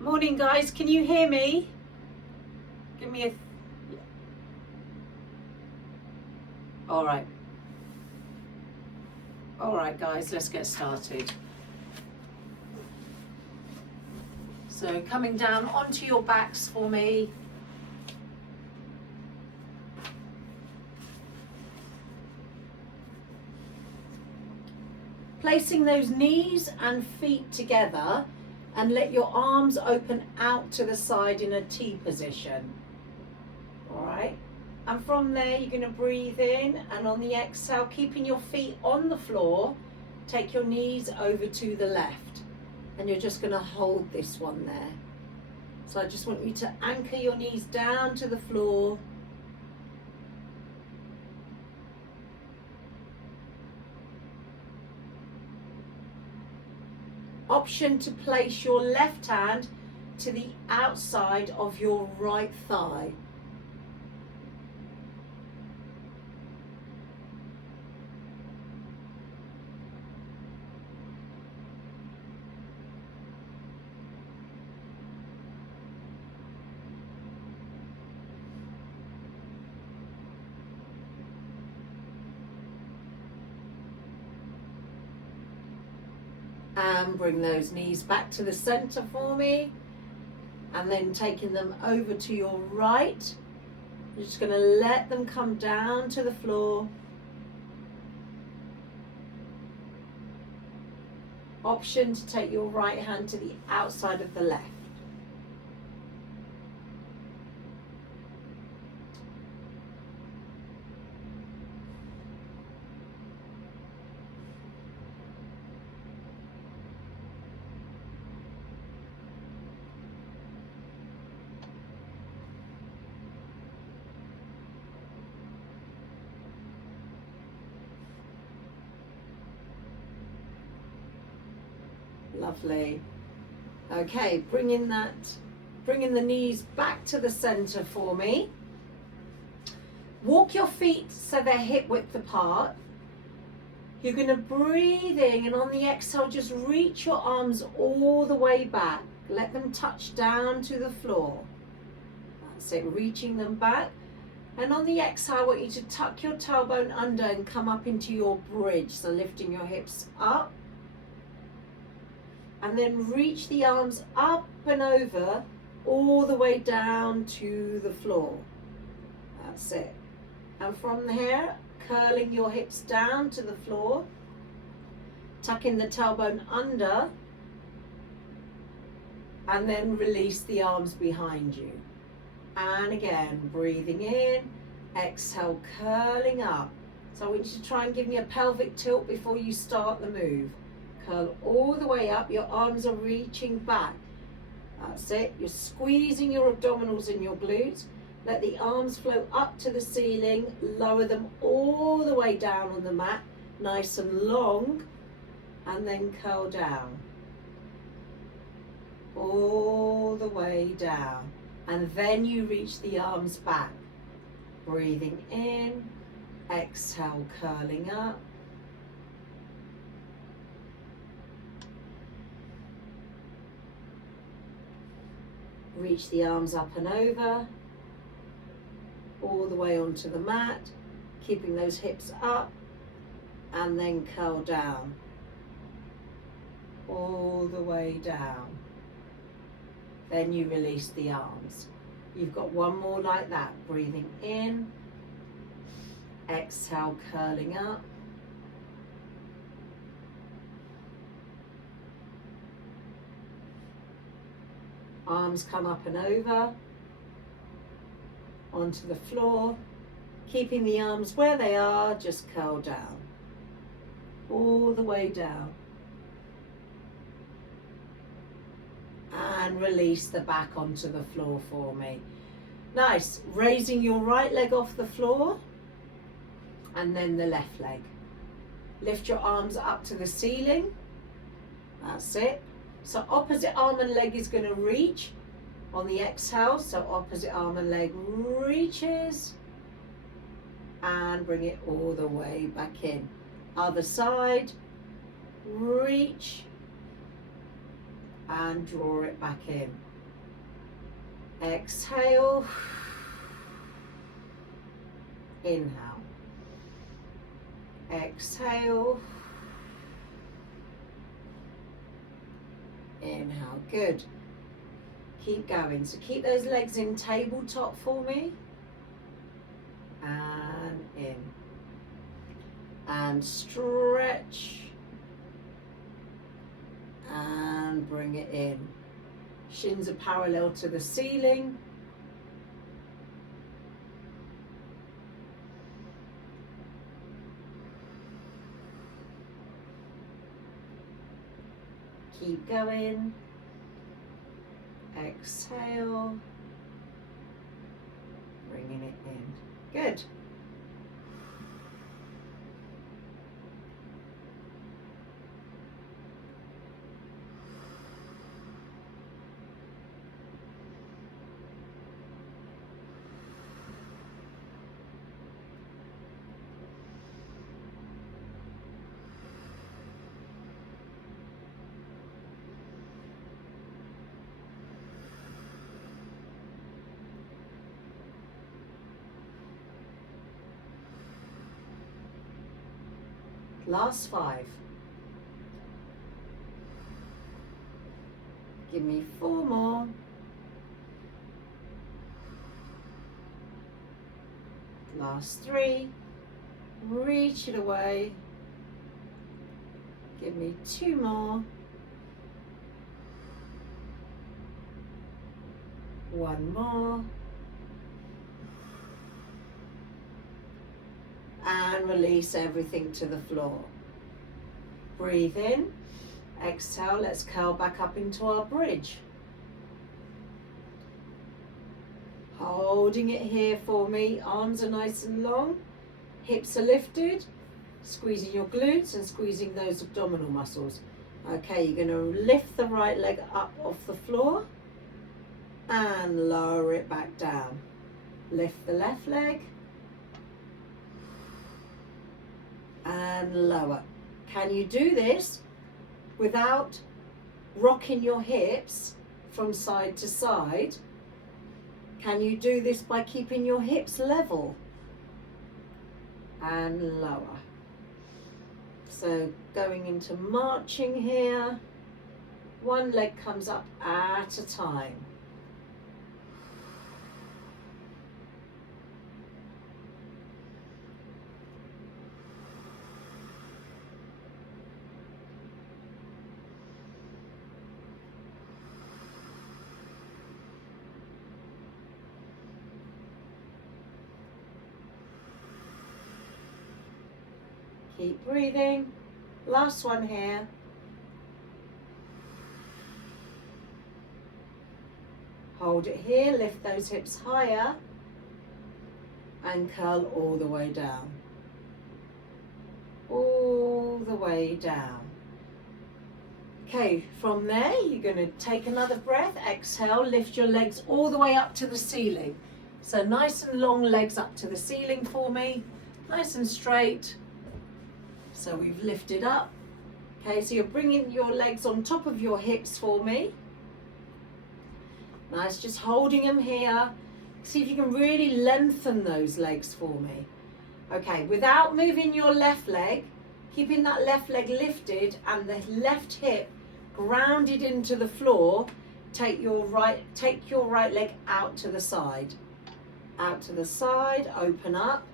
Morning guys, can you hear me? Give me a... Alright. Alright guys, let's get started. So coming down onto your backs for me. Placing those knees and feet together and let your arms open out to the side in a T position. Alright, and from there you're going to breathe in, and on the exhale, keeping your feet on the floor, take your knees over to the left, and you're just going to hold this one there. So I just want you to anchor your knees down to the floor. Option to place your left hand to the outside of your right thigh. And bring those knees back to the center for me, and then taking them over to your right. You're just going to let them come down to the floor. Option to take your right hand to the outside of the left. Lovely. Okay, bringing the knees back to the center for me. Walk your feet so they're hip width apart. You're going to breathe in, and on the exhale, just reach your arms all the way back. Let them touch down to the floor. That's it, reaching them back. And on the exhale, I want you to tuck your tailbone under and come up into your bridge. So lifting your hips up. And then reach the arms up and over, all the way down to the floor. That's it. And from here, curling your hips down to the floor, tucking the tailbone under, and then release the arms behind you. And again, breathing in, exhale, curling up. So I want you to try and give me a pelvic tilt before you start the move. Curl all the way up, your arms are reaching back. That's it, you're squeezing your abdominals and your glutes. Let the arms flow up to the ceiling, lower them all the way down on the mat, nice and long, and then curl down. All the way down. And then you reach the arms back. Breathing in, exhale, curling up. Reach the arms up and over, all the way onto the mat, keeping those hips up, and then curl down, all the way down. Then you release the arms. You've got one more like that. Breathing in, exhale, curling up. Arms come up and over, onto the floor, keeping the arms where they are, just curl down, all the way down. And release the back onto the floor for me. Nice, raising your right leg off the floor, and then the left leg. Lift your arms up to the ceiling, that's it. So opposite arm and leg is going to reach on the exhale. So opposite arm and leg reaches, and bring it all the way back in. Other side, reach, and draw it back in. Exhale. Inhale. Exhale. Inhale. Good. Keep going. So keep those legs in tabletop for me. And in. And stretch. And bring it in. Shins are parallel to the ceiling. Keep going. Exhale. Bringing it in. Good. Last 5. Give me 4 more. Last 3. Reach it away. Give me 2 more. 1 more. And release everything to the floor. Breathe in. Exhale. Let's curl back up into our bridge. Holding it here for me. Arms are nice and long. Hips are lifted. Squeezing your glutes and squeezing those abdominal muscles. Okay, you're going to lift the right leg up off the floor and lower it back down. Lift the left leg. And lower. Can you do this without rocking your hips from side to side? Can you do this by keeping your hips level? And lower. So going into marching here. One leg comes up at a time. Keep breathing. Last one here. Hold it here, lift those hips higher and curl all the way down. All the way down. Okay, from there you're going to take another breath. Exhale, lift your legs all the way up to the ceiling. So nice and long legs up to the ceiling for me. Nice and straight. So we've lifted up. Okay, so you're bringing your legs on top of your hips for me. Nice, just holding them here. See if you can really lengthen those legs for me. Okay, without moving your left leg, keeping that left leg lifted and the left hip grounded into the floor, take your right leg out to the side. Out to the side, open up.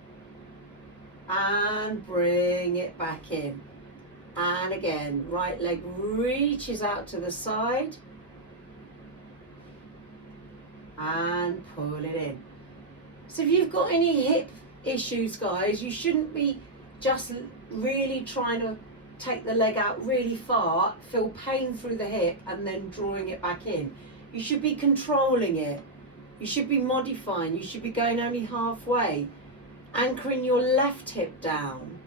And bring it back in. And again, right leg reaches out to the side. And pull it in. So if you've got any hip issues, guys, you shouldn't be just really trying to take the leg out really far, feel pain through the hip, and then drawing it back in. You should be controlling it. You should be modifying. You should be going only halfway. Anchoring your left hip down.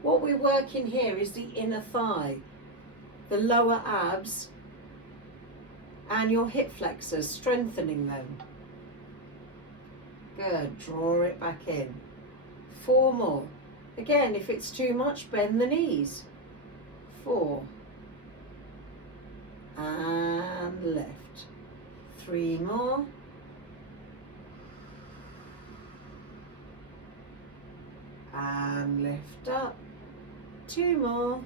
What we're working here is the inner thigh, the lower abs, and your hip flexors, strengthening them. Good, draw it back in. 4 more. Again, if it's too much, bend the knees. 4. and lift. 3 more. And lift up. 2 more.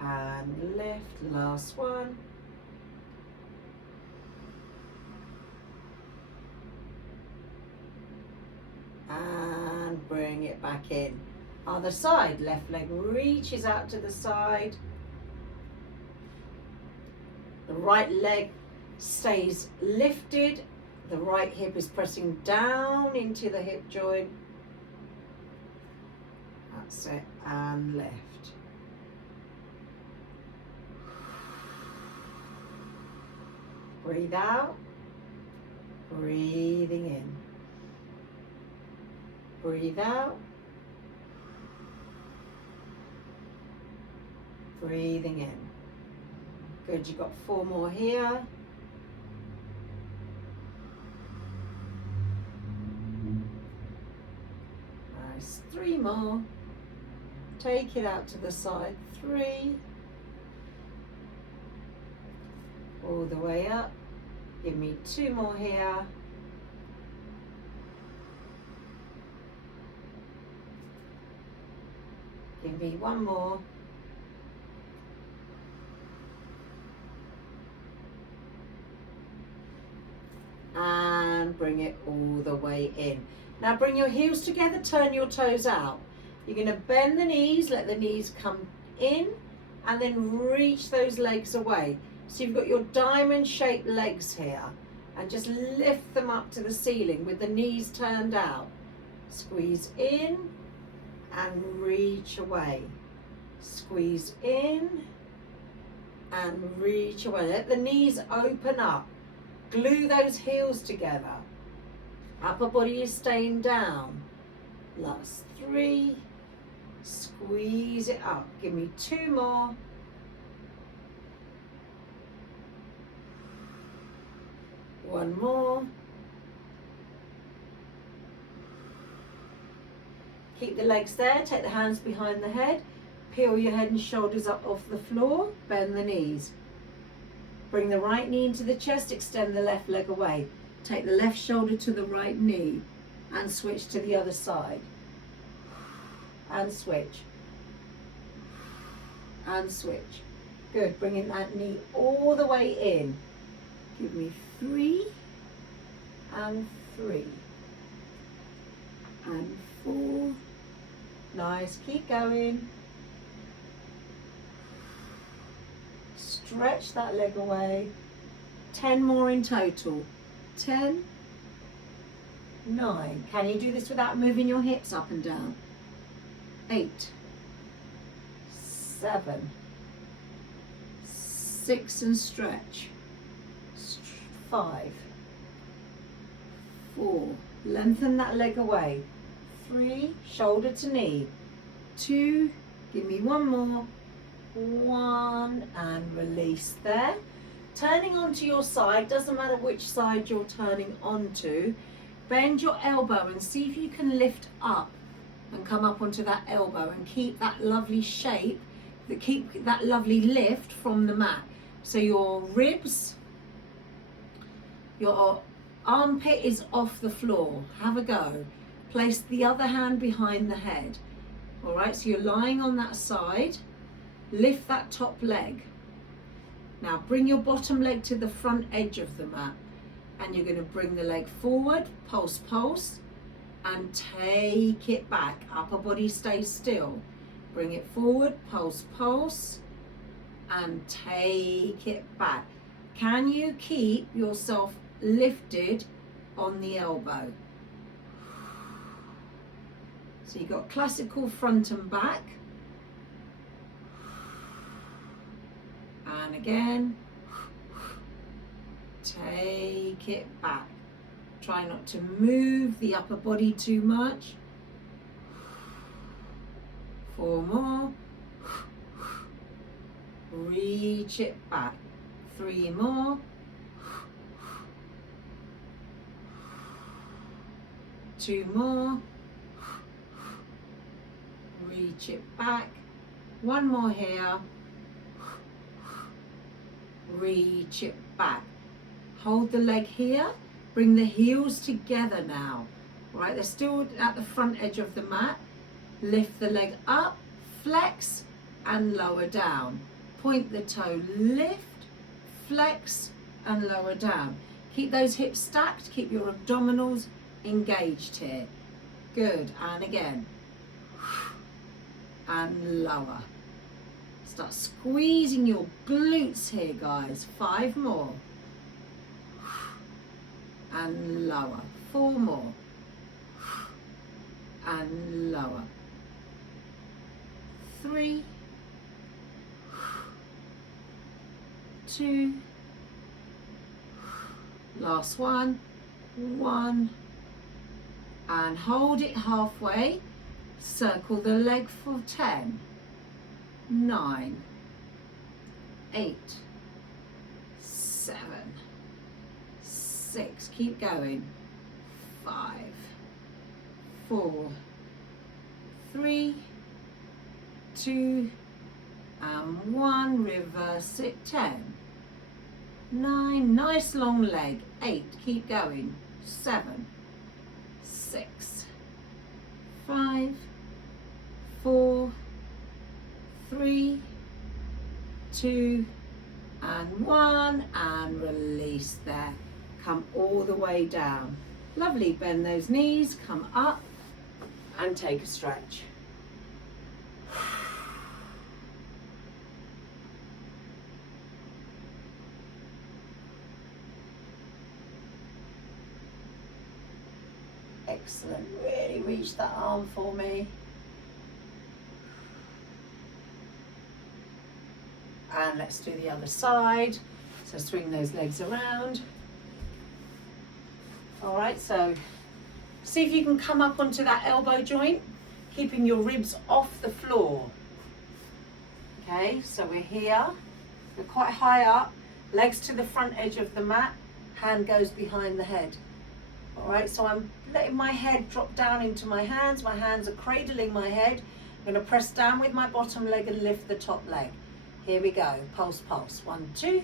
And lift. Last one. And bring it back in. Other side, left leg reaches out to the side. The right leg stays lifted. The right hip is pressing down into the hip joint. That's it, and lift. Breathe out, breathing in. Breathe out, breathing in. Good, you've got 4 more here. Nice, 3 more. Take it out to the side, 3. All the way up. Give me 2 more here. Give me 1 more. And bring it all the way in. Now bring your heels together, turn your toes out. You're going to bend the knees, let the knees come in, and then reach those legs away. So you've got your diamond shaped legs here, and just lift them up to the ceiling with the knees turned out. Squeeze in and reach away. Squeeze in and reach away. Let the knees open up. Glue those heels together. Upper body is staying down. Last 3. Squeeze it up. Give me 2 more. One more. Keep the legs there. Take the hands behind the head. Peel your head and shoulders up off the floor. Bend the knees. Bring the right knee into the chest. Extend the left leg away. Take the left shoulder to the right knee and switch to the other side. And switch. And switch. Good. Bringing that knee all the way in. Give me 3 and 3 and 4. Nice. Keep going. Stretch that leg away. 10 more in total. 10, 9. Can you do this without moving your hips up and down? 8, 7, 6 and stretch. 5, 4. Lengthen that leg away. 3, shoulder to knee. 2, give me 1 more. 1 and release there. Turning onto your side, doesn't matter which side you're turning onto. Bend your elbow and see if you can lift up and come up onto that elbow and keep that lovely shape, keep that lovely lift from the mat. So your ribs, your armpit is off the floor. Have a go. Place the other hand behind the head. All right, so you're lying on that side. Lift that top leg. Now bring your bottom leg to the front edge of the mat, and you're going to bring the leg forward, pulse, pulse, and take it back. Upper body stays still. Bring it forward, pulse, pulse, and take it back. Can you keep yourself lifted on the elbow? So you've got classical front and back. And again, take it back. Try not to move the upper body too much. 4 more. Reach it back. 3 more. Two more. reach it back. One more here, reach it back. Hold the leg here, bring the heels together now. Right, they're still at the front edge of the mat. Lift the leg up, flex and lower down. Point the toe, lift, flex and lower down. Keep those hips stacked, keep your abdominals engaged here. Good, and again. And lower. Start squeezing your glutes here, guys. 5 more. And lower. 4 more. And lower. 3, 2, last one, 1, and hold it halfway. Circle the leg for 10, 9, 8, 7, 6, keep going, 5, 4, 3, 2, and 1, reverse it, 10, 9, nice long leg, 8, keep going, 7, 6, 5, 4, 3, 2, and 1, and release there. Come all the way down. Lovely, bend those knees, come up and take a stretch. Excellent, really reach that arm for me. And let's do the other side. So swing those legs around. All right, so see if you can come up onto that elbow joint, keeping your ribs off the floor. Okay, so we're here, we're quite high up, legs to the front edge of the mat, hand goes behind the head. All right, so I'm letting my head drop down into my hands are cradling my head. I'm going to press down with my bottom leg and lift the top leg. Here we go, pulse, pulse, 1, 2.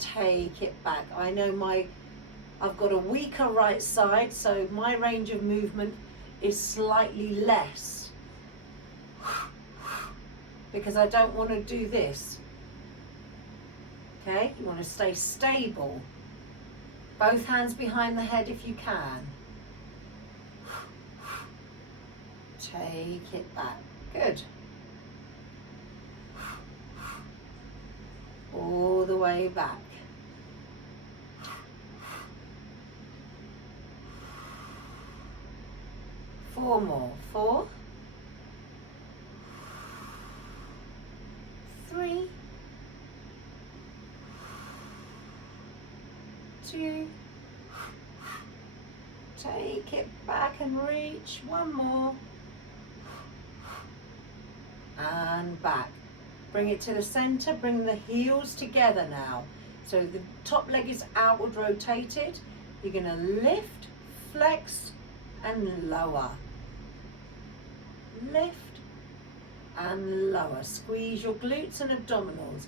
Take it back. I know I've got a weaker right side, so my range of movement is slightly less because I don't want to do this. Okay, you want to stay stable. Both hands behind the head if you can. Take it back. Good. All the way back. Four more. 4, 3, 2. Take it back and reach. 1 more. And back. Bring it to the center, bring the heels together now. So the top leg is outward rotated. You're gonna lift, flex, and lower. Lift and lower. Squeeze your glutes and abdominals.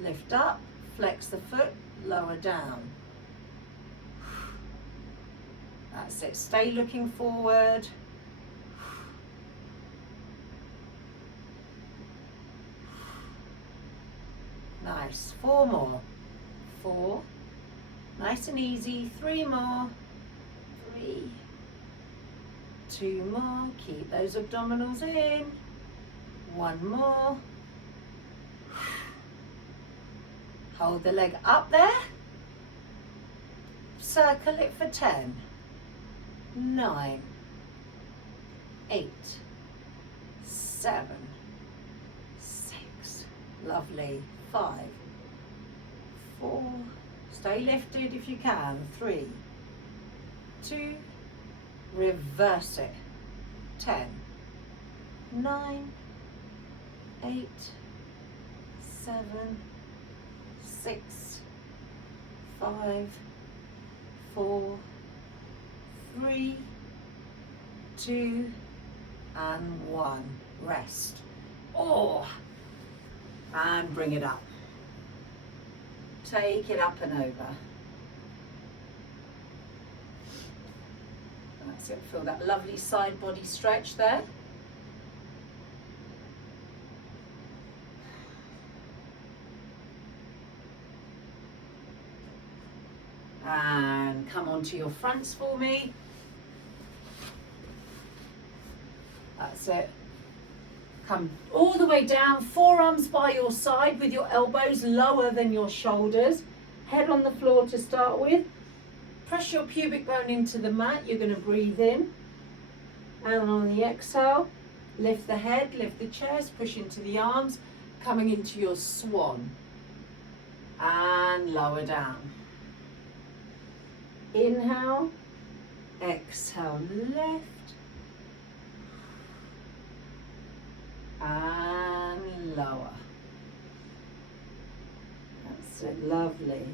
Lift up, flex the foot, lower down. That's it, stay looking forward. Nice, 4 more. 4, nice and easy. 3 more. 3, 2 more. Keep those abdominals in. 1 more. Hold the leg up there. Circle it for 10, 9, 8, 7, 6. Lovely. 5, 4, stay lifted if you can, 3, 2, reverse it, 10, 9, 8, 7, 6, 5, 4, 3, 2, and 1. Rest. Oh, and bring it up. Take it up and over. That's it. Feel that lovely side body stretch there. And come onto your fronts for me. That's it. Come all the way down, forearms by your side with your elbows lower than your shoulders. Head on the floor to start with. Press your pubic bone into the mat. You're going to breathe in. And on the exhale, lift the head, lift the chest, push into the arms, coming into your swan. And lower down. Inhale, exhale, lift. And lower. That's it, lovely.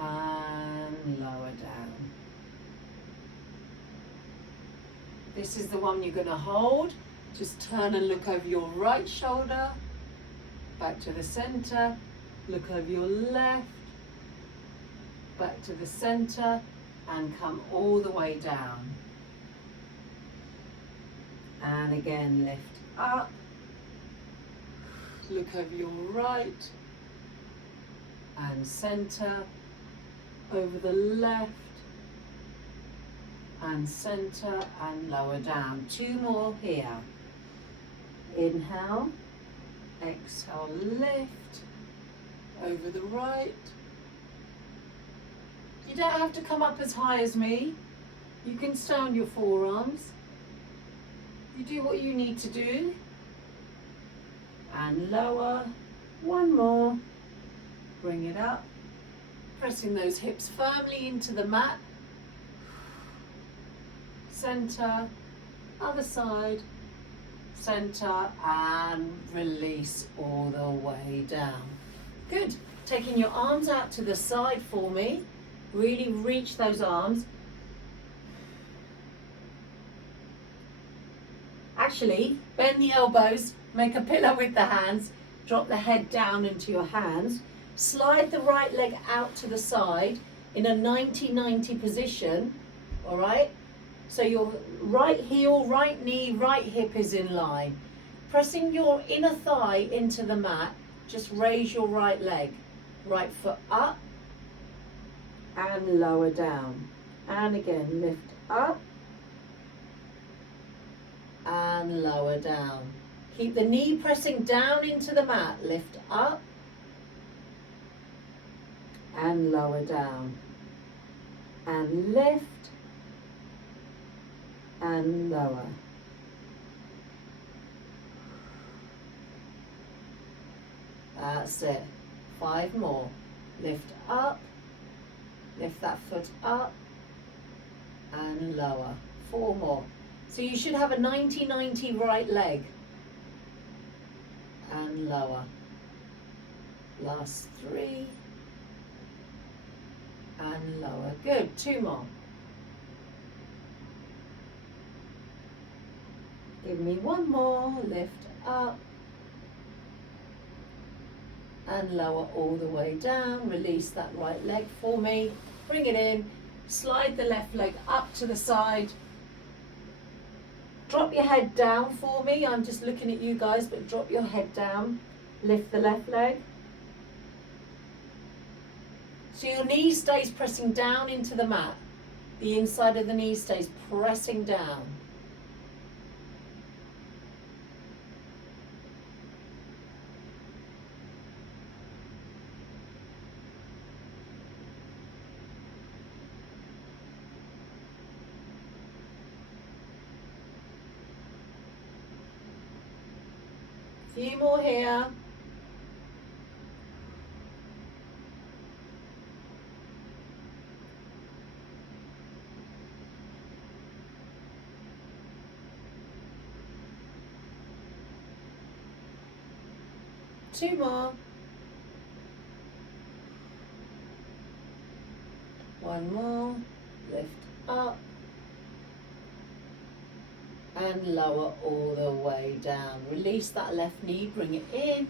And lower down. This is the one you're going to hold. Just turn and look over your right shoulder, back to the center, look over your left, back to the center, and come all the way down. And again, lift up, look over your right, and center, over the left, and center, and lower down. 2 more here. Inhale, exhale, lift, over the right. You don't have to come up as high as me. You can stay on your forearms. You do what you need to do. And lower. 1 more. Bring it up. Pressing those hips firmly into the mat. Center. Other side. Center. And release all the way down. Good. Taking your arms out to the side for me. Really reach those arms. Actually, bend the elbows, make a pillow with the hands, drop the head down into your hands, slide the right leg out to the side in a 90-90 position, all right? So your right heel, right knee, right hip is in line. Pressing your inner thigh into the mat, just raise your right leg. Right foot up and lower down. And again, lift up and lower down. Keep the knee pressing down into the mat. Lift up and lower down. And lift and lower. That's it. 5 more. Lift up. Lift that foot up and lower. 4 more. So you should have a 90-90 right leg. And lower. Last 3. And lower. Good. 2 more. Give me 1 more. Lift up. And lower all the way down. Release that right leg for me. Bring it in. Slide the left leg up to the side. Drop your head down for me. I'm just looking at you guys, but drop your head down. Lift the left leg. So your knee stays pressing down into the mat. The inside of the knee stays pressing down. Few more here. Two more. 1 more. Lift up, and lower all the way down. Release that left knee, bring it in,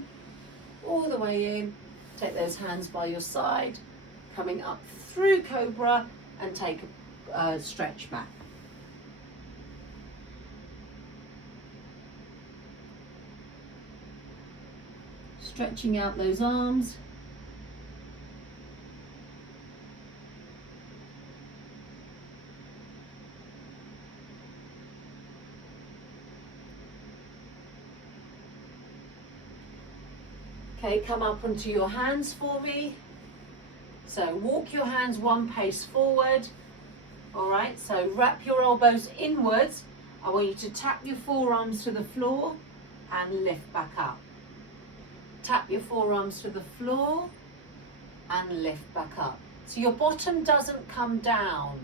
all the way in. Take those hands by your side, coming up through Cobra, and take a stretch back. Stretching out those arms. Okay, come up onto your hands for me. So walk your hands one pace forward. All right, so wrap your elbows inwards. I want you to tap your forearms to the floor and lift back up. Tap your forearms to the floor and lift back up. So your bottom doesn't come down.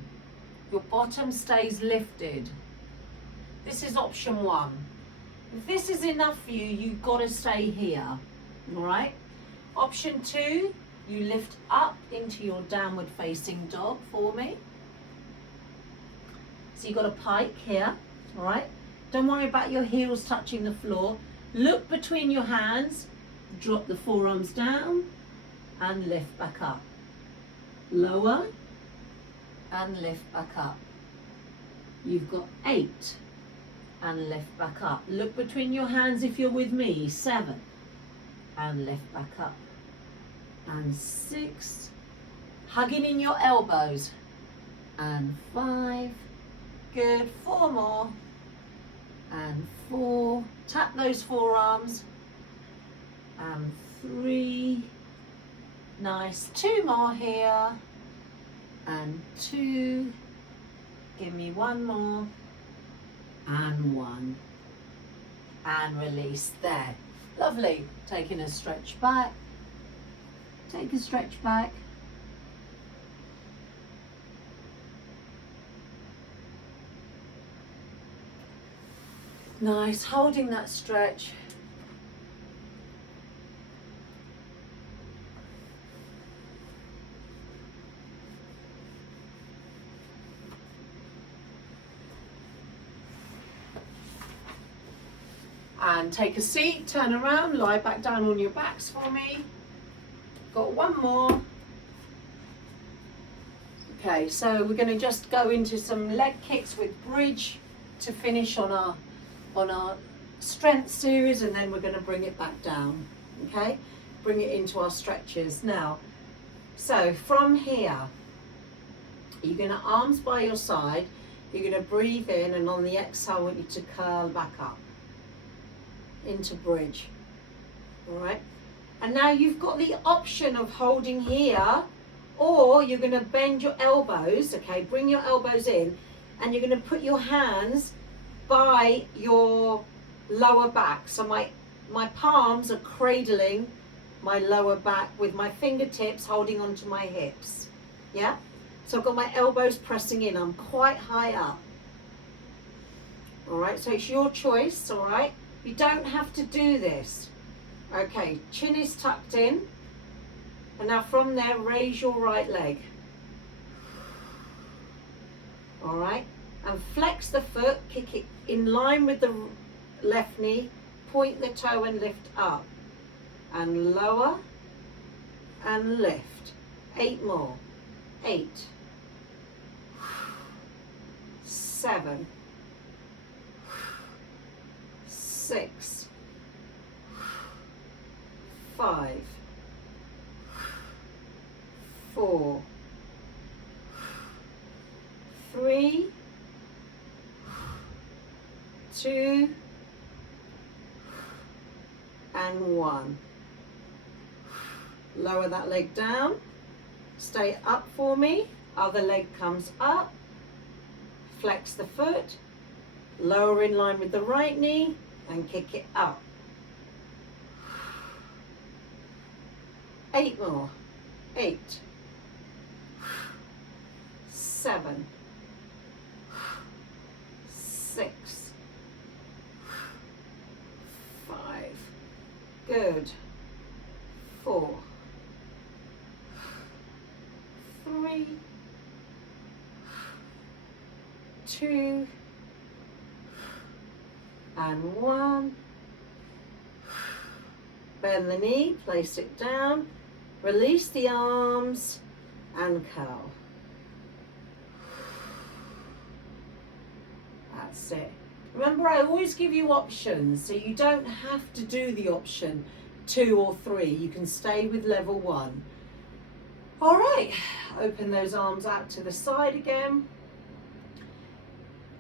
Your bottom stays lifted. This is option one. If this is enough for you, you've got to stay here. All right. Option two, you lift up into your downward facing dog for me. So you've got a pike here. All right. Don't worry about your heels touching the floor. Look between your hands, drop the forearms down and lift back up. Lower and lift back up. You've got 8 and lift back up. Look between your hands if you're with me. 7 and lift back up. And 6, hugging in your elbows. And 5, good, 4 more. And 4, tap those forearms. And 3, nice, 2 more here. And 2, give me 1 more. And 1. And release there. Lovely. Taking a stretch back. Take a stretch back. Nice, holding that stretch. And take a seat, turn around, lie back down on your backs for me. Got 1 more. Okay, so we're going to just go into some leg kicks with bridge to finish on our strength series, and then we're going to bring it back down. Okay, bring it into our stretches now. So from here, you're going to arms by your side. You're going to breathe in, and on the exhale, I want you to curl back up into bridge. All right, and now you've got the option of holding here, or you're going to bend your elbows. Okay, bring your elbows in, and you're going to put your hands by your lower back. So my palms are cradling my lower back with my fingertips holding onto my hips. Yeah, so I've got my elbows pressing in. I'm quite high up. All right, so it's your choice. All right, you don't have to do this. Okay, chin is tucked in, and now from there raise your right leg. All right, and flex the foot, kick it in line with the left knee, point the toe and lift up, and lower and lift. 8 more. 8, 7, 6, 5, 4, 3, 2, and 1. Lower that leg down. Stay up for me. Other leg comes up. Flex the foot. Lower in line with the right knee and kick it up. 8 more. 8, 7, 6, 5. Good. 4, 3, And 1. Bend the knee, place it down, release the arms and curl. That's it. Remember, I always give you options, so you don't have to do the option 2 or 3. You can stay with level 1. All right, open those arms out to the side again.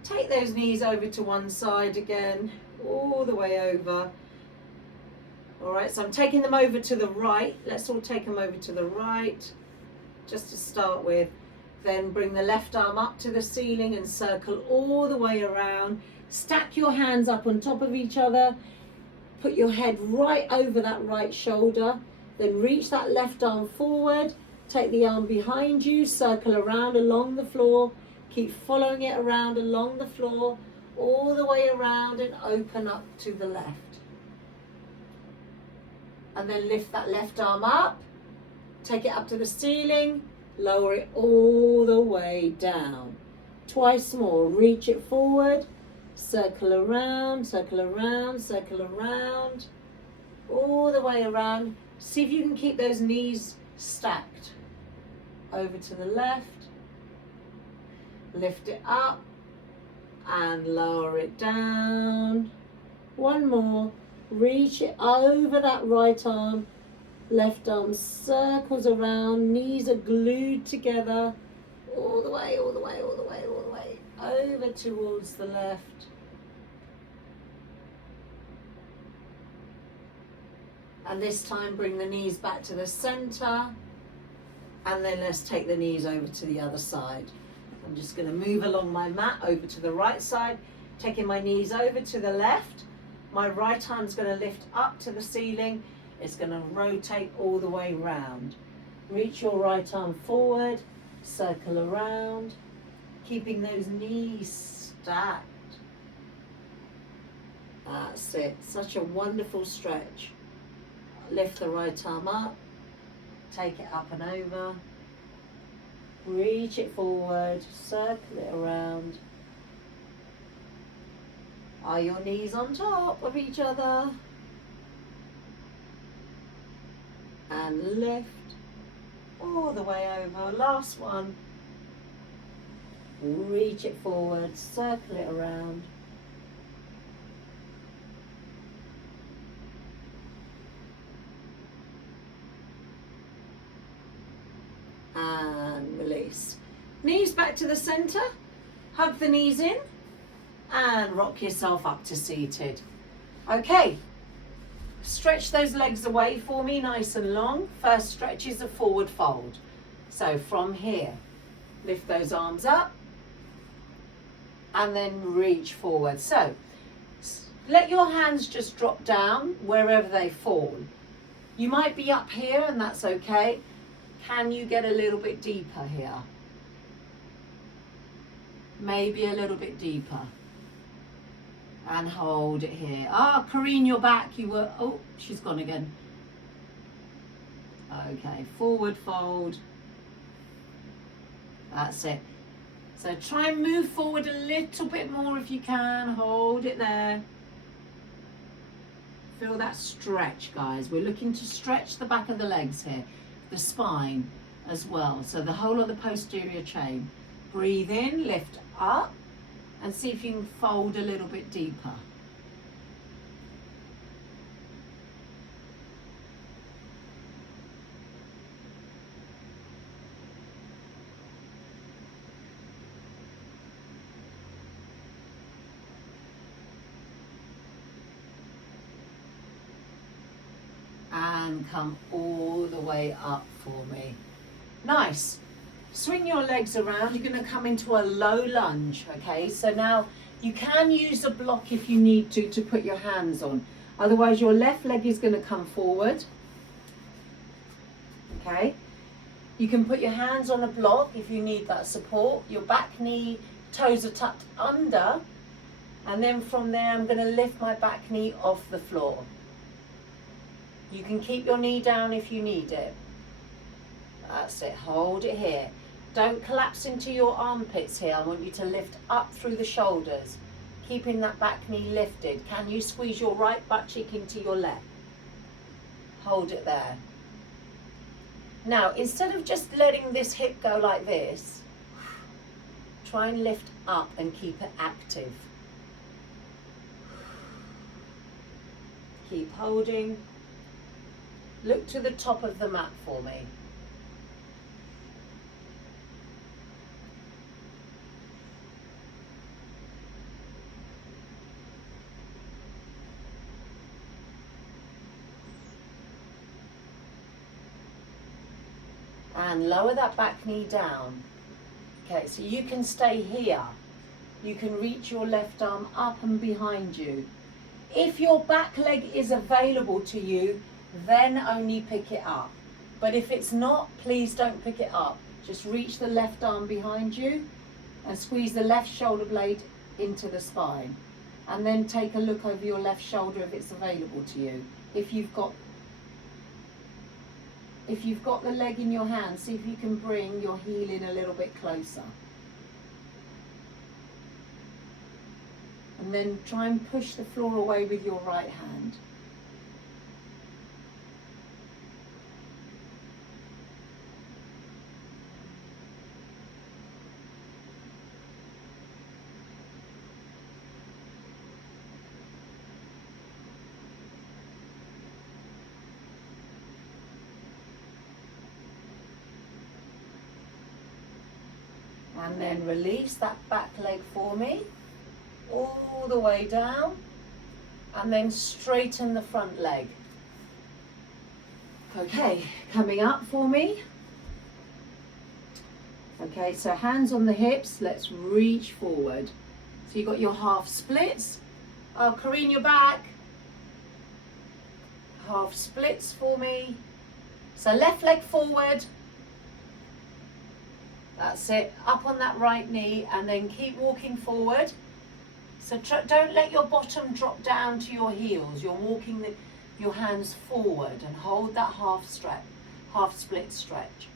Take those knees over to one side again, all the way over. All right, so I'm taking them over to the right. Let's all take them over to the right, just to start with. Then bring the left arm up to the ceiling and circle all the way around. Stack your hands up on top of each other. Put your head right over that right shoulder. Then reach that left arm forward. Take the arm behind you, circle around along the floor. Keep following it around along the floor, all the way around and open up to the left. And then lift that left arm up. Take it up to the ceiling. Lower it all the way down. Twice more. Reach it forward. Circle around, circle around, circle around. All the way around. See if you can keep those knees stacked. Over to the left. Lift it up. And lower it down. One more. Reach it over that right arm. Left arm circles around, knees are glued together, all the way, all the way, all the way, all the way, over towards the left. And this time bring the knees back to the center, and then let's take the knees over to the other side. I'm just going to move along my mat over to the right side, taking my knees over to the left. My right arm's going to lift up to the ceiling. It's going to rotate all the way round. Reach your right arm forward, circle around, keeping those knees stacked. That's it. Such a wonderful stretch. Lift the right arm up, take it up and over, reach it forward, circle it around. Are your knees on top of each other? And lift all the way over. Last one. Reach it forward, circle it around. And release. Knees back to the center. Hug the knees in and rock yourself up to seated. Okay. Stretch those legs away for me, nice and long. First stretch is a forward fold. So from here, lift those arms up and then reach forward. So let your hands just drop down wherever they fall. You might be up here and that's okay. Can you get a little bit deeper here? Maybe a little bit deeper. And hold it here. Ah, Karine, you're back. You were, oh, she's gone again. Okay, forward fold. That's it. So try and move forward a little bit more if you can. Hold it there. Feel that stretch, guys. We're looking to stretch the back of the legs here. The spine as well. So the whole of the posterior chain. Breathe in, lift up. And see if you can fold a little bit deeper. And come all the way up for me. Nice. Swing your legs around. You're going to come into a low lunge, okay? So now you can use a block if you need to put your hands on. Otherwise, your left leg is going to come forward, okay? You can put your hands on a block if you need that support. Your back knee, toes are tucked under. And then from there, I'm going to lift my back knee off the floor. You can keep your knee down if you need it. That's it. Hold it here. Don't collapse into your armpits here. I want you to lift up through the shoulders. keeping that back knee lifted. Can you squeeze your right butt cheek into your left? Hold it there. Now, instead of just letting this hip go like this, try and lift up and keep it active. Keep holding. Look to the top of the mat for me. And lower that back knee down. Okay, so you can stay here. You can reach your left arm up and behind you. If your back leg is available to you, then only pick it up. But if it's not, please don't pick it up. Just reach the left arm behind you and squeeze the left shoulder blade into the spine. And then take a look over your left shoulder if it's available to you. If you've got the leg in your hand, see if you can bring your heel in a little bit closer. And then try and push the floor away with your right hand. And then release that back leg for me, all the way down, and then straighten the front leg. Okay, coming up for me. Okay, so hands on the hips, let's reach forward. So you've got your half splits. Oh, careen your back. Half splits for me. So left leg forward. That's it, up on that right knee, and then keep walking forward. So don't let your bottom drop down to your heels. You're walking your hands forward and hold that half split stretch.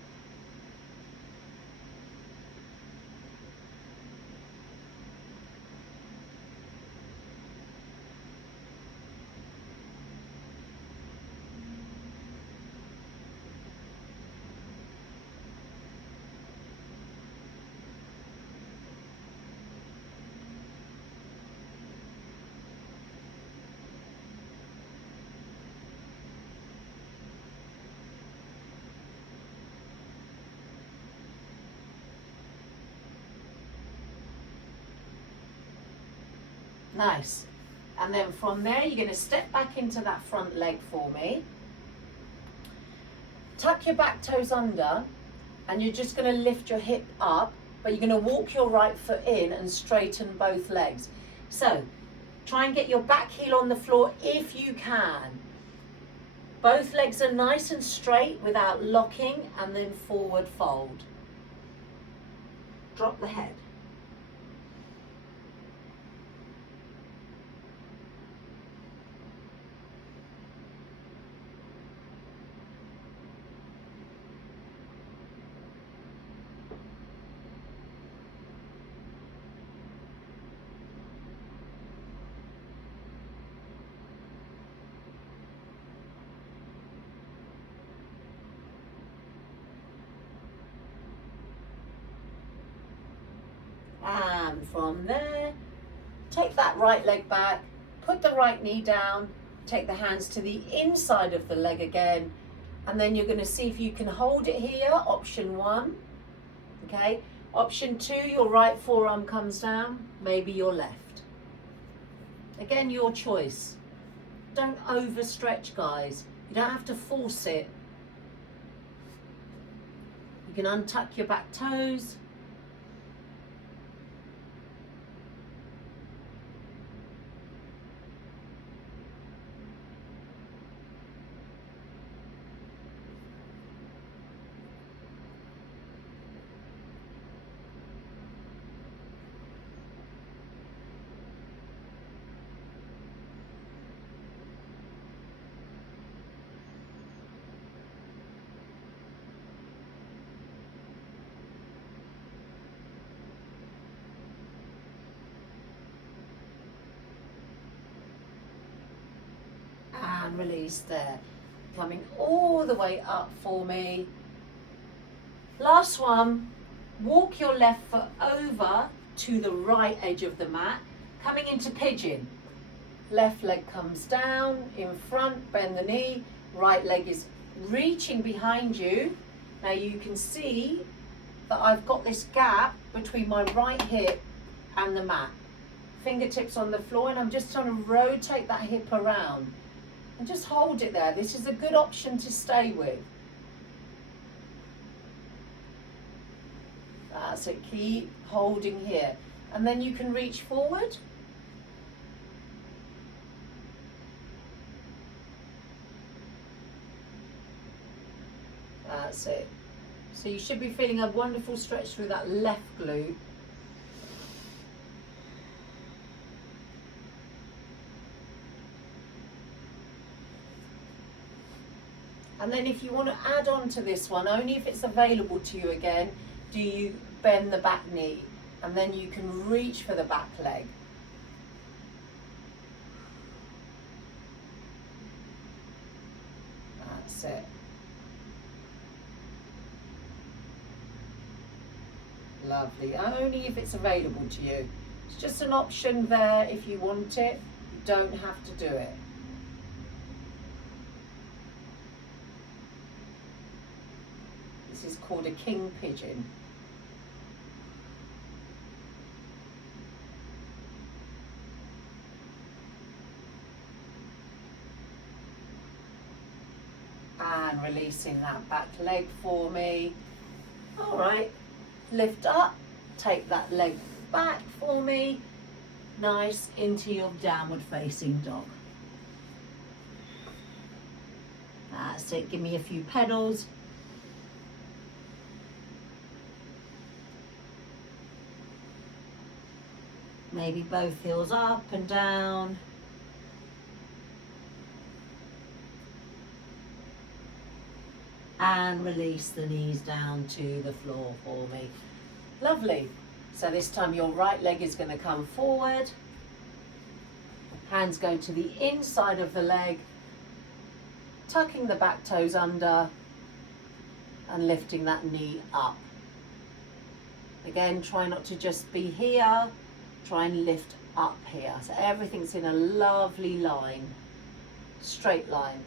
Nice. And then from there, you're going to step back into that front leg for me. Tuck your back toes under, and you're just going to lift your hip up, but you're going to walk your right foot in and straighten both legs. So try and get your back heel on the floor if you can. Both legs are nice and straight without locking, and then forward fold. Drop the head. And from there, take that right leg back, put the right knee down, take the hands to the inside of the leg again, and then you're going to see if you can hold it here, option 1, okay? Option 2, your right forearm comes down, maybe your left. Again, your choice. Don't overstretch, guys. You don't have to force it. You can untuck your back toes. and release there. Coming all the way up for me. Last one, walk your left foot over to the right edge of the mat, coming into pigeon. Left leg comes down, in front, bend the knee, right leg is reaching behind you. Now you can see that I've got this gap between my right hip and the mat. Fingertips on the floor, and I'm just trying to rotate that hip around. And just hold it there. This is a good option to stay with. That's it, keep holding here. And then you can reach forward. That's it. So you should be feeling a wonderful stretch through that left glute. And then if you want to add on to this one, only if it's available to you again, do you bend the back knee, and then you can reach for the back leg. That's it. Lovely, only if it's available to you. It's just an option there if you want it. You don't have to do it. This is called a king pigeon. And releasing that back leg for me. All right, lift up, take that leg back for me. Nice into your downward facing dog. That's it, give me a few pedals. Maybe both heels up and down. And release the knees down to the floor for me. Lovely. So this time your right leg is going to come forward. Hands go to the inside of the leg, tucking the back toes under and lifting that knee up. Again, try not to just be here. Try and lift up here. So everything's in a lovely line, straight line.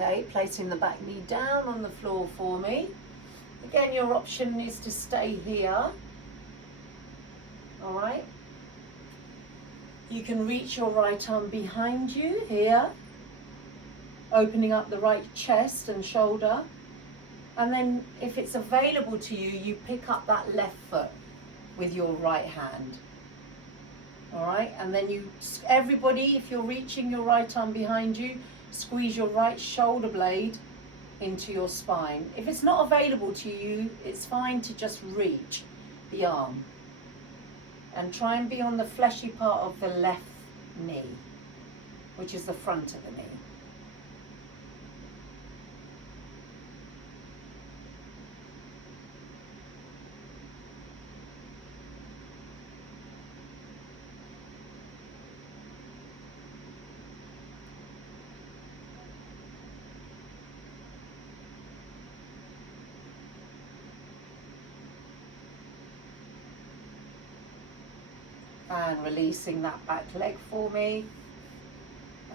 Okay, placing the back knee down on the floor for me. Again, your option is to stay here. All right. You can reach your right arm behind you here, opening up the right chest and shoulder. And then if it's available to you, you pick up that left foot with your right hand. All right, and then you, everybody, if you're reaching your right arm behind you, squeeze your right shoulder blade into your spine. If it's not available to you, it's fine to just reach the arm. And try and be on the fleshy part of the left knee, which is the front of the knee. And releasing that back leg for me.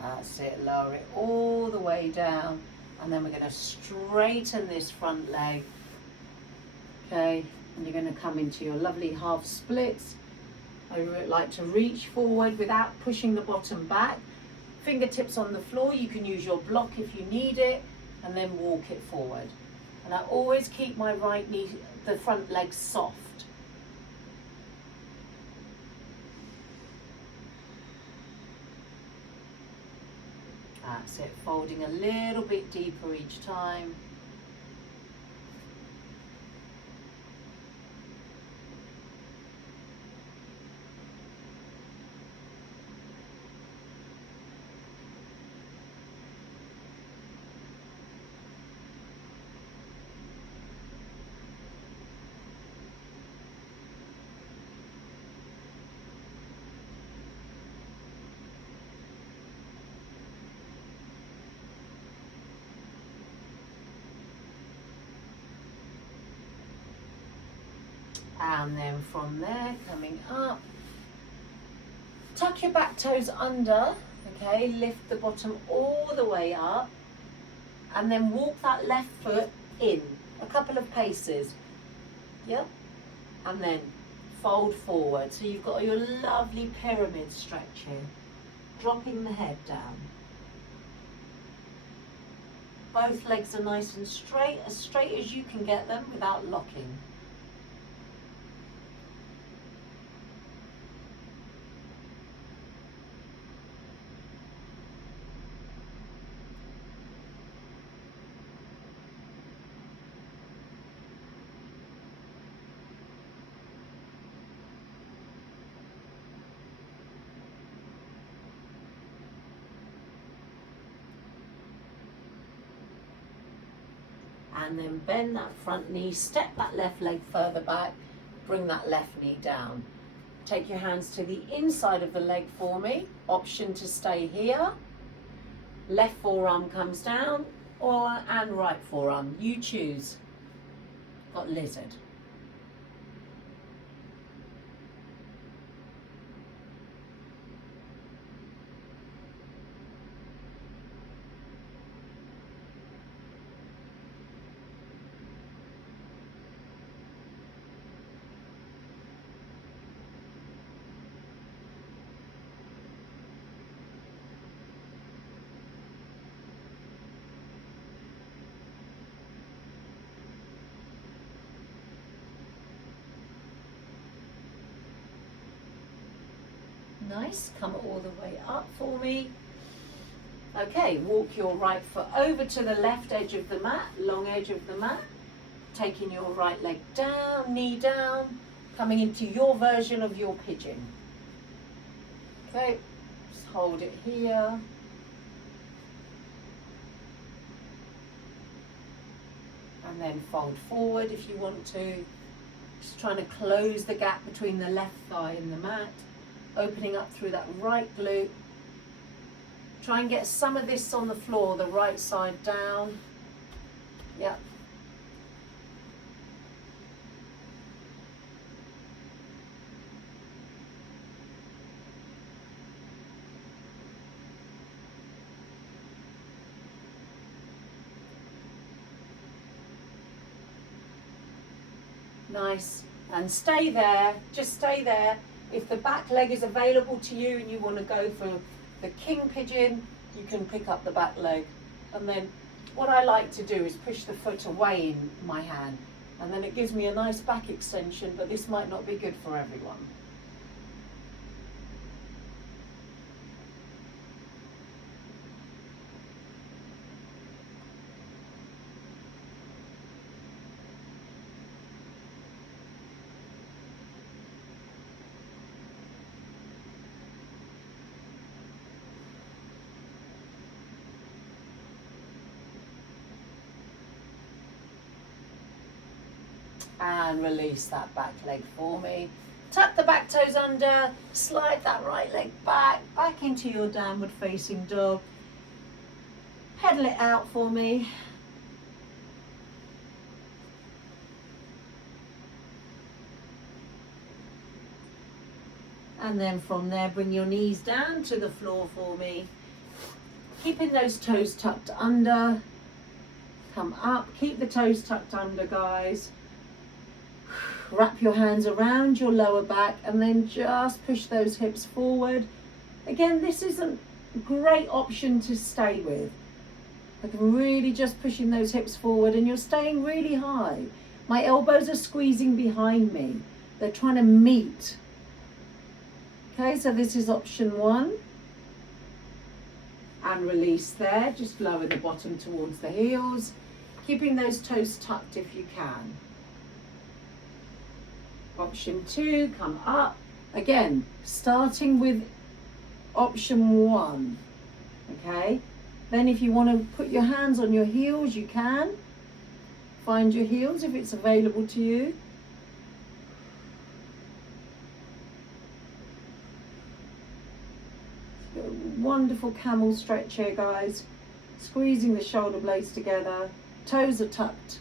That's it, lower it all the way down. And then we're going to straighten this front leg. Okay, and you're going to come into your lovely half splits. I like to reach forward without pushing the bottom back. Fingertips on the floor, you can use your block if you need it, and then walk it forward. And I always keep my right knee, the front leg soft. That's it, folding a little bit deeper each time. And then from there, coming up, tuck your back toes under, okay, lift the bottom all the way up, and then walk that left foot in a couple of paces, yep, and then fold forward. So you've got your lovely pyramid stretch here, dropping the head down. Both legs are nice and straight as you can get them without locking. And then bend that front knee, step that left leg further back, bring that left knee down. Take your hands to the inside of the leg for me. Option to stay here. Left forearm comes down, and right forearm. You choose. Got lizard. Nice, come all the way up for me. Okay, walk your right foot over to the left edge of the mat, long edge of the mat. Taking your right leg down, knee down, coming into your version of your pigeon. Okay, just hold it here. And then fold forward if you want to. Just trying to close the gap between the left thigh and the mat. Opening up through that right glute. Try and get some of this on the floor, the right side down. Yep. Nice. And stay there, just stay there. If the back leg is available to you and you want to go for the king pigeon, you can pick up the back leg. And then what I like to do is push the foot away in my hand. And then it gives me a nice back extension, but this might not be good for everyone. And release that back leg for me. Tuck the back toes under, slide that right leg back into your downward facing dog. Pedal it out for me. And then from there, bring your knees down to the floor for me. Keeping those toes tucked under. Come up, keep the toes tucked under, guys. Wrap your hands around your lower back and then just push those hips forward. Again, this is a great option to stay with. Like really just pushing those hips forward and you're staying really high. My elbows are squeezing behind me. They're trying to meet. Okay, so this is option one. And release there, just lower the bottom towards the heels, keeping those toes tucked if you can. Option 2, come up. Again, starting with option 1, okay? Then if you want to put your hands on your heels, you can. Find your heels if it's available to you. Wonderful camel stretch here, guys. Squeezing the shoulder blades together. Toes are tucked.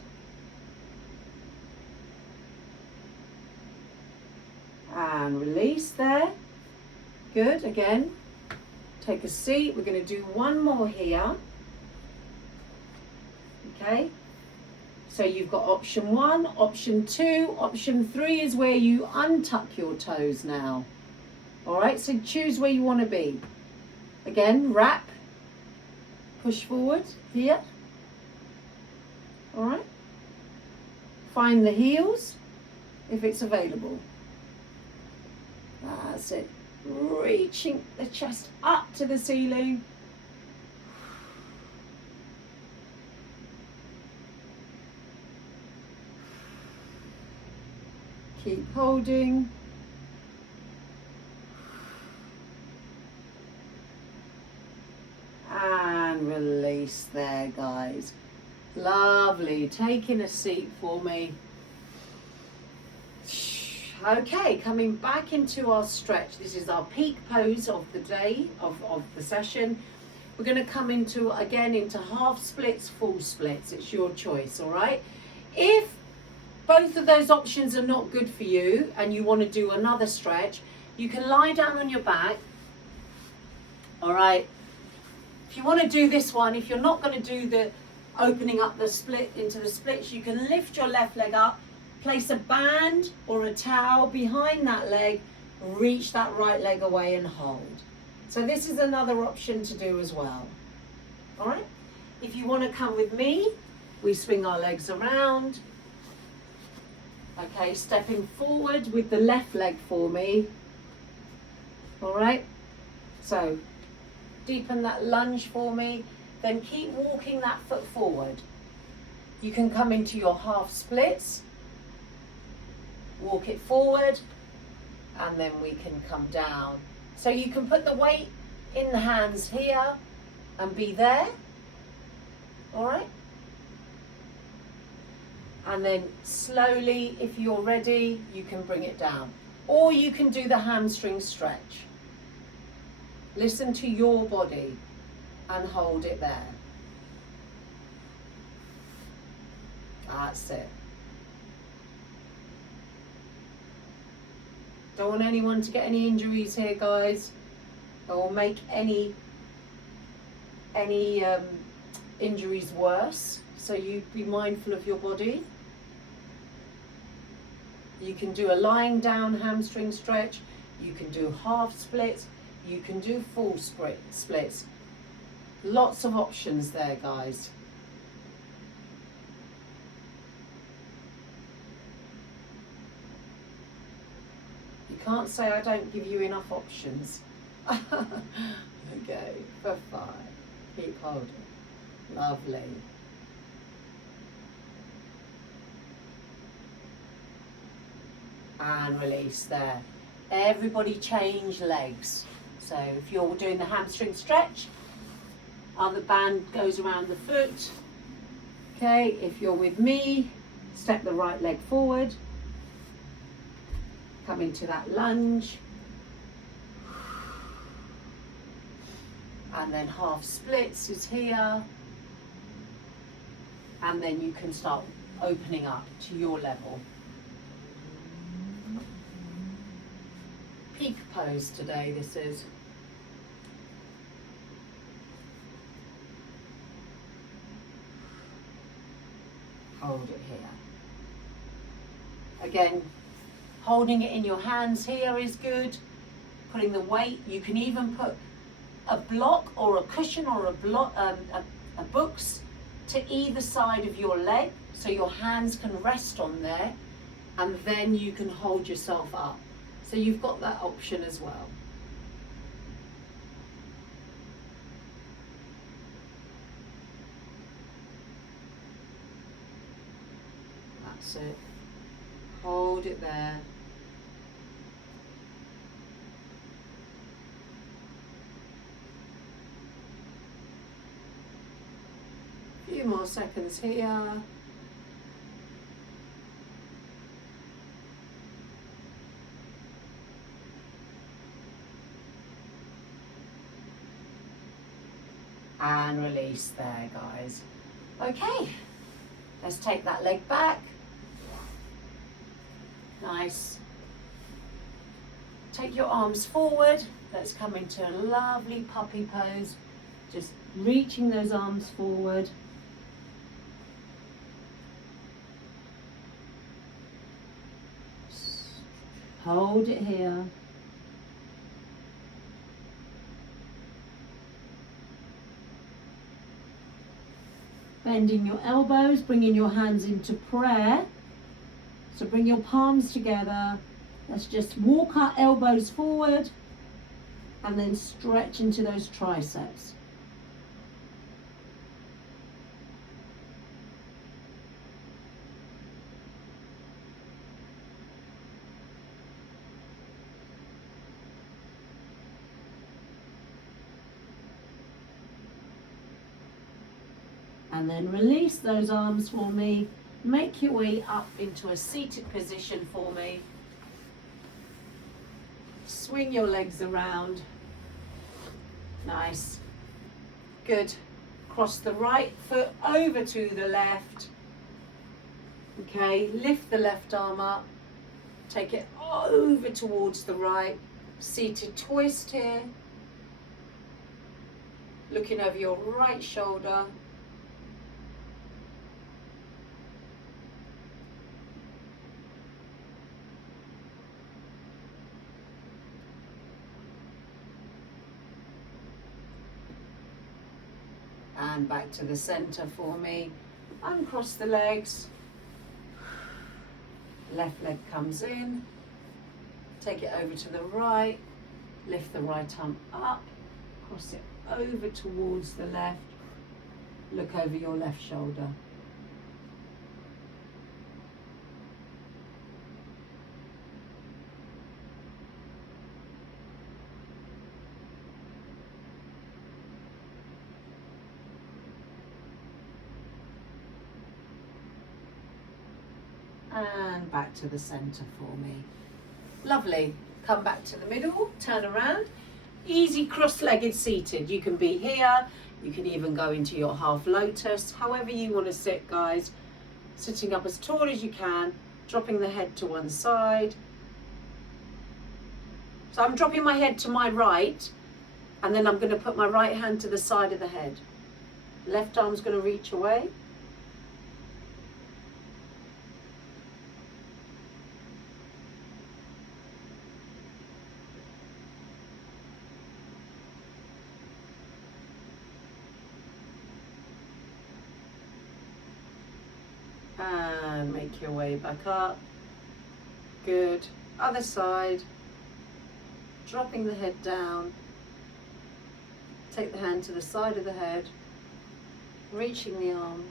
And release there. Good. Again, take a seat. We're going to do one more here. Okay. So you've got option 1, option 2, option 3 is where you untuck your toes now. All right. So choose where you want to be. Again, wrap, push forward here, all right? Find the heels if it's available. That's it, reaching the chest up to the ceiling. Keep holding. And release there, guys. Lovely. Taking a seat for me. Okay, coming back into our stretch. This is our peak pose of the day, of the session. We're going to come into half splits, full splits. It's your choice, all right? If both of those options are not good for you and you want to do another stretch, you can lie down on your back, all right? If you want to do this one, if you're not going to do the opening up the split into the splits, you can lift your left leg up, place a band or a towel behind that leg, reach that right leg away and hold. So this is another option to do as well. All right. If you want to come with me, we swing our legs around. Okay, stepping forward with the left leg for me. All right. So deepen that lunge for me, then keep walking that foot forward. You can come into your half splits, walk it forward, and then we can come down. So you can put the weight in the hands here and be there, all right? And then slowly, if you're ready, you can bring it down. Or you can do the hamstring stretch. Listen to your body and hold it there. That's it. Don't want anyone to get any injuries here, guys, or make any injuries worse. So you be mindful of your body. You can do a lying down hamstring stretch. You can do half splits. You can do full splits. Lots of options there, guys. You can't say I don't give you enough options. Okay, for 5. Keep holding. Lovely. And release there. Everybody change legs. So if you're doing the hamstring stretch, other band goes around the foot. Okay, if you're with me, step the right leg forward. Come into that lunge. And then half splits is here. And then you can start opening up to your level. Peak pose today, this is. Hold it here. Again, holding it in your hands here is good. Putting the weight, you can even put a block or a cushion or a books to either side of your leg, so your hands can rest on there, and then you can hold yourself up. So you've got that option as well. That's it. Hold it there. A few more seconds here. And release there, guys. Okay, let's take that leg back. Nice. Take your arms forward. Let's come into a lovely puppy pose. Just reaching those arms forward. Hold it here. Bending your elbows, bringing your hands into prayer. So bring your palms together. Let's just walk our elbows forward and then stretch into those triceps. And then release those arms for me. Make your way up into a seated position for me. Swing your legs around. Nice. Good. Cross the right foot over to the left. Okay, lift the left arm up. Take it over towards the right. Seated twist here. Looking over your right shoulder. And back to the center for me. Uncross the legs. Left leg comes in. Take it over to the right. Lift the right arm up. Cross it over towards the left. Look over your left shoulder. And back to the center for me. Lovely. Come back to the middle, turn around. Easy cross-legged seated. You can be here, you can even go into your half lotus, however you want to sit, guys. Sitting up as tall as you can, dropping the head to one side. So I'm dropping my head to my right, and then I'm going to put my right hand to the side of the head. Left arm's going to reach away. And make your way back up. Good. Other side. Dropping the head down. Take the hand to the side of the head. Reaching the arm.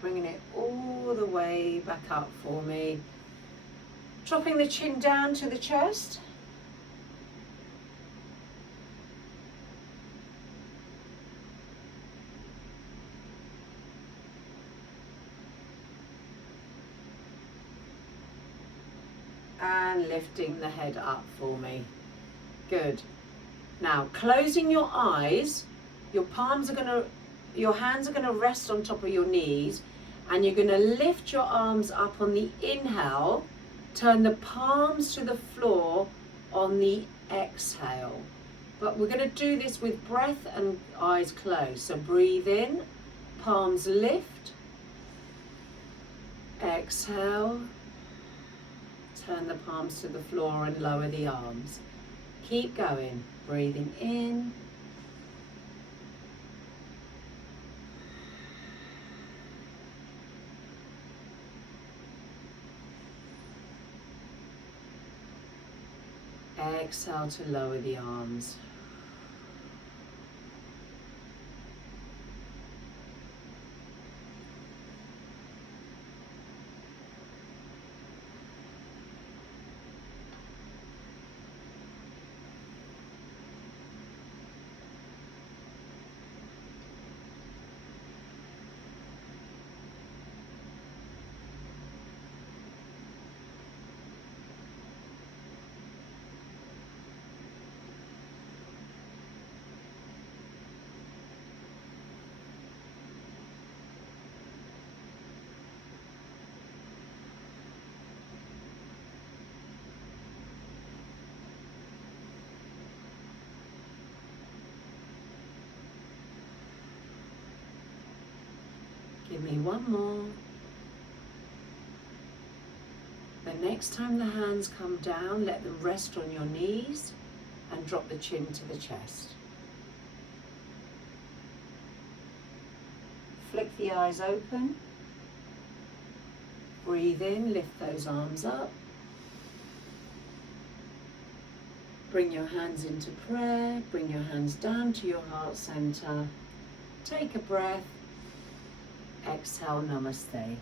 Bringing it all the way back up for me. Dropping the chin down to the chest. And lifting the head up for me. Good. Now, closing your eyes, your hands are going to rest on top of your knees, and you're going to lift your arms up on the inhale, turn the palms to the floor on the exhale. But we're going to do this with breath and eyes closed. So breathe in, palms lift, exhale, turn the palms to the floor and lower the arms. Keep going, breathing in. Exhale to lower the arms. Give me one more. The next time the hands come down, let them rest on your knees and drop the chin to the chest. Flick the eyes open. Breathe in, lift those arms up. Bring your hands into prayer. Bring your hands down to your heart center. Take a breath. Exhale, namaste.